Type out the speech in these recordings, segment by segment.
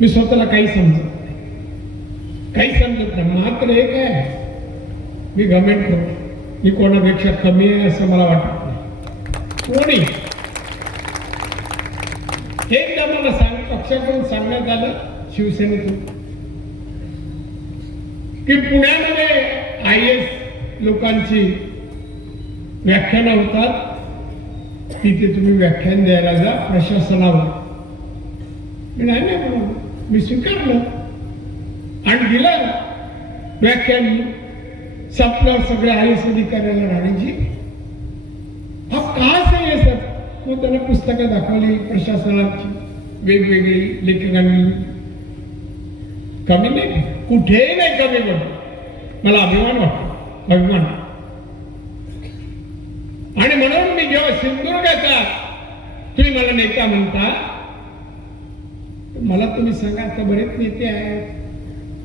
मी स्वतःला काही समजत नाही. मात्र एक आहे, मी गव्हर्नमेंट करतो, मी कोणापेक्षा कमी आहे असं मला वाटत नाही. कोणी एकदा मला पक्षाकडून सांगण्यात आलं, शिवसेनेतून, की पुण्यामध्ये IAS लोकांची व्याख्यानं होतात, तिथे तुम्ही व्याख्यान द्यायला जा प्रशासनावर. मी नाही म्हणून मी स्वीकारलं आणि दिलं व्याख्यान. संपल्यावर सगळ्या IAS अधिकाऱ्याला राणीजी हा का आहे सर, मग त्यांना पुस्तकं दाखवली प्रशासनाची वेगवेगळी लेखकांनी. कमी नाही, कुठेही नाही कमी पडतो. मला अभिमान वाटतो, अभिमान. आणि म्हणून मी जेव्हा सिंधुदुर्गाचा तुम्ही मला नेता म्हणता, मला तुम्ही सांगा, आता बरेच नेते आहेत,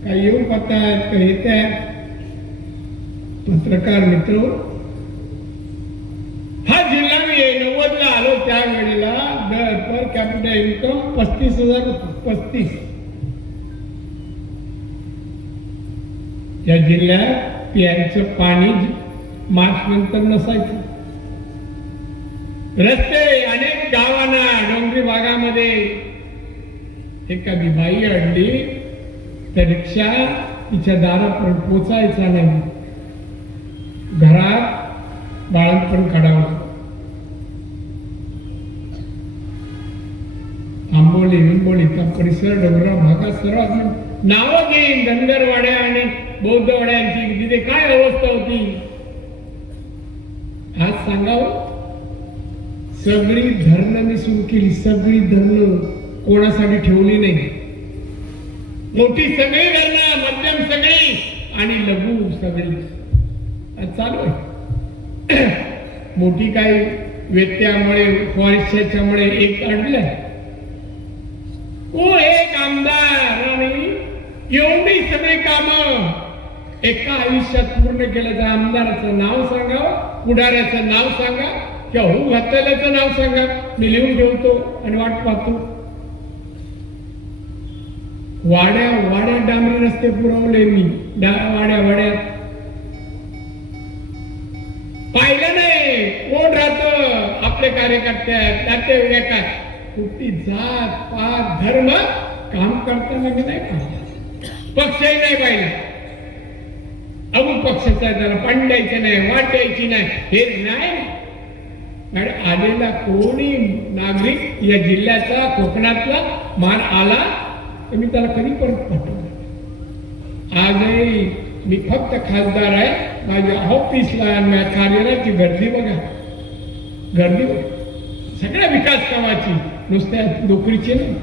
काही येऊन पाहतायत, काही येत आहेत. पत्रकार मित्र, हा जिल्हा मी 90ला आलो त्यावेळेला पर कॅपिटल इन्कम 35,000 रुपये. 35. या जिल्ह्यात प्यायचं पाणी मार्च नंतर नसायचं. रस्ते अनेक गावांना डोंगरी भागामध्ये एखादी बाई अडली तर रिक्षा तिच्या दारापर्यंत पोचायचा नाही, घरात बाळंतपण काढावं. आंबोलीचा परिसर डोंगराळ भागात सर्व नावं घेईन, धनगरवाड्या आणि बौद्धवाड्यांची तिथे काय अवस्था होती आज सांगावं. सगळी धरणं मी सुरू केली, सगळी धरणं कोणासाठी ठेवली नाही. मोठी सगळी धरणं, मध्यम सगळी आणि लघु सगळी चालू आहे. मोठी काही व्यत्ययामुळे फॉरेस्टच्यामुळे एक अडलंय. एक आमदार आणि एवढी सगळी कामं एका आयुष्यात पूर्ण केल्याचं आमदाराचं नाव सांगा, पुढाऱ्याचं नाव सांगा, किंवा होऊ घातलेल्याचं नाव सांगा. मी लिहून ठेवतो आणि वाट पाहतो. वाड्या डांबरी रस्ते पुरवले मी, वाड्यात पाहिलं नाही कोण राहत. आपले कार्यकर्ते नातेवाईक, कुठली जात पात धर्म काम करताना मी नाही पाहिलं. पक्षही नाही पाहिला. अमुक पक्षाचा आहे, त्याला पांडायचं नाही, वाटायची नाही, हे नाही. आलेला कोणी नागरिक या जिल्ह्याचा कोकणातला मान आला तर मी त्याला कधी परत पाठवलं. आजही मी फक्त खासदार आहे, माझ्या ऑफिसला माझ्या कार्यालयाची गर्दी बघा, सगळ्या विकास कामाची, नुसत्या नोकरीची नाही.